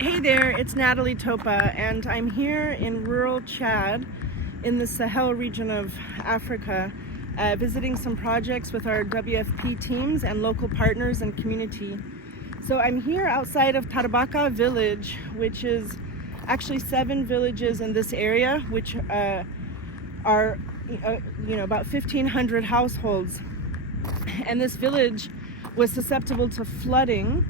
Hey there, it's Natalie Topa, and I'm here in rural Chad in the Sahel region of Africa, visiting some projects with our WFP teams and local partners and community. So I'm here outside of Tabarka village, which is actually 7 villages in this area, which are about 1,500 households. And this village was susceptible to flooding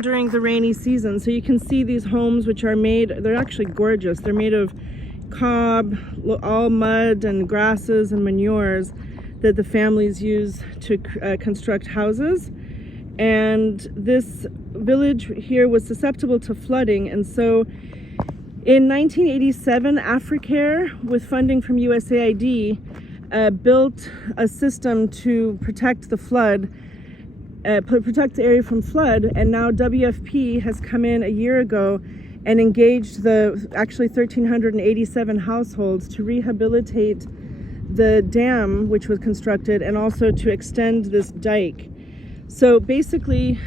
during the rainy season. So you can see these homes, which are made, they're actually gorgeous. They're made of cob, all mud and grasses and manures that the families use to construct houses. And this village here was susceptible to flooding. And so in 1987, Africare, with funding from USAID, built a system to protect the flood, protect the area from flood, and now WFP has come in a year ago and engaged the actually 1,387 households to rehabilitate the dam which was constructed and also to extend this dike. So basically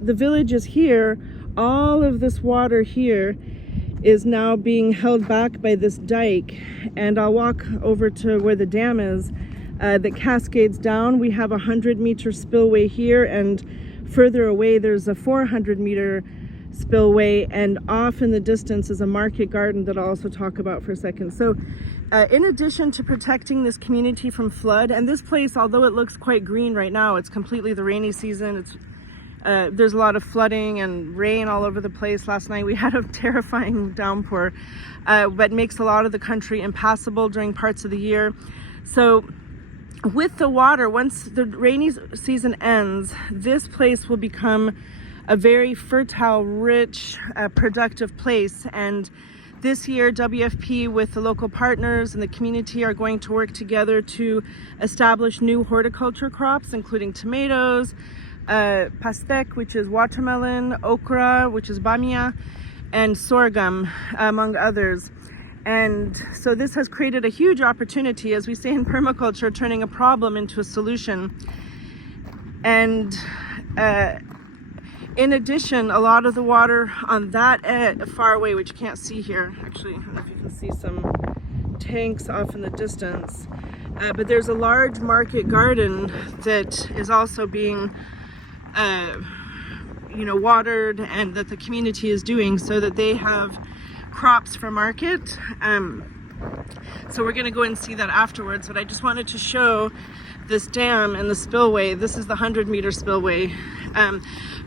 the village is here, all of this water here is now being held back by this dike, and I'll walk over to where the dam is that cascades down. We have a 100-meter spillway here, and further away there's a 400-meter spillway, and off in the distance is a market garden that I'll also talk about for a second. So in addition to protecting this community from flood, and this place, although it looks quite green right now, it's completely the rainy season. There's a lot of flooding and rain all over the place. Last night we had a terrifying downpour, but makes a lot of the country impassable during parts of the year. So with the water, once the rainy season ends, this place will become a very fertile, rich, productive place. And this year, WFP with the local partners and the community are going to work together to establish new horticulture crops, including tomatoes, pastek, which is watermelon, okra, which is bamia, and sorghum, among others. And so this has created a huge opportunity, as we say in permaculture, turning a problem into a solution. And in addition, a lot of the water on that far away, which you can't see here, actually, I don't know if you can see some tanks off in the distance, but there's a large market garden that is also being watered, and that the community is doing so that they have crops for market. So we're going to go and see that afterwards, but I just wanted to show this dam and the spillway. This is the 100-meter spillway.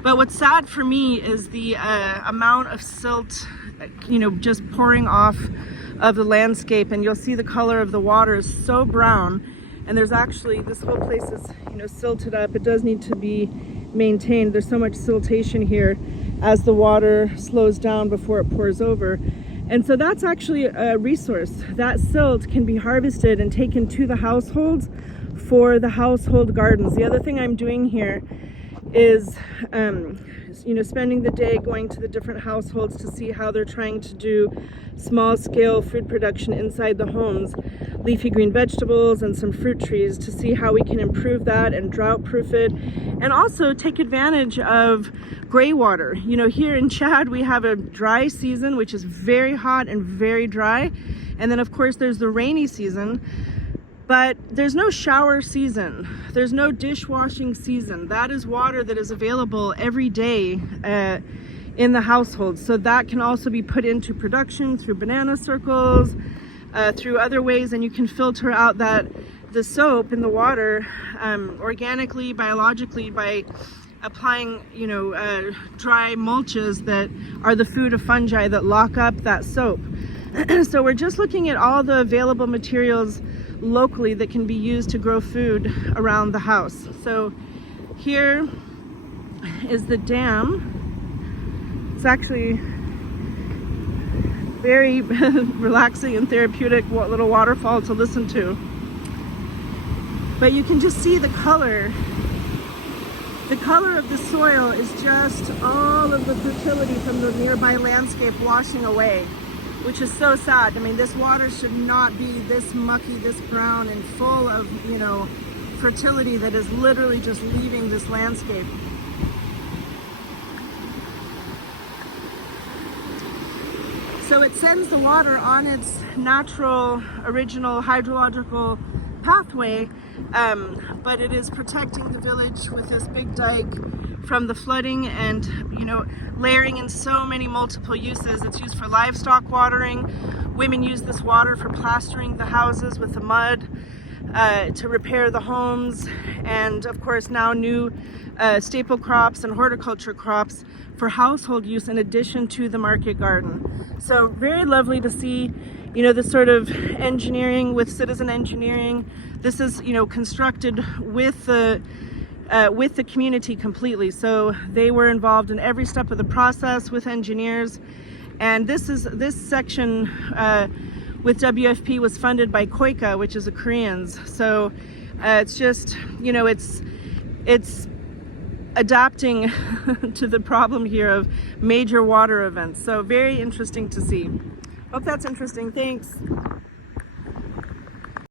But what's sad for me is the amount of silt, just pouring off of the landscape, and you'll see the color of the water is so brown, and there's actually, this whole place is, silted up. It does need to be maintained. There's so much siltation here as the water slows down before it pours over. And so that's actually a resource. That silt can be harvested and taken to the households for the household gardens. The other thing I'm doing here is spending the day going to the different households to see how they're trying to do small-scale food production inside the homes, leafy green vegetables and some fruit trees, to see how we can improve that and drought-proof it, and also take advantage of gray water. Here in Chad we have a dry season, which is very hot and very dry, and then of course there's the rainy season. But there's no shower season. There's no dishwashing season. That is water that is available every day in the household. So that can also be put into production through banana circles, through other ways, and you can filter out the soap in the water organically, biologically, by applying dry mulches that are the food of fungi that lock up that soap. So we're just looking at all the available materials locally that can be used to grow food around the house. So here is the dam. It's actually very relaxing and therapeutic little waterfall to listen to. But you can just see the color. The color of the soil is just all of the fertility from the nearby landscape washing away, which is so sad. I mean, this water should not be this mucky, this brown, and full of, fertility that is literally just leaving this landscape. So it sends the water on its natural, original hydrological pathway, but it is protecting the village with this big dike from the flooding and, you know, layering in so many multiple uses. It's used for livestock watering. Women use this water for plastering the houses with the mud, to repair the homes, and of course now new staple crops and horticulture crops for household use in addition to the market garden. So very lovely to see, you know, this sort of engineering with citizen engineering. This is, you know, constructed with the community completely. So they were involved in every step of the process with engineers. And this section with WFP was funded by Koika, which is the Koreans. So it's just, you know, it's adapting to the problem here of major water events. So very interesting to see. Hope that's interesting. Thanks.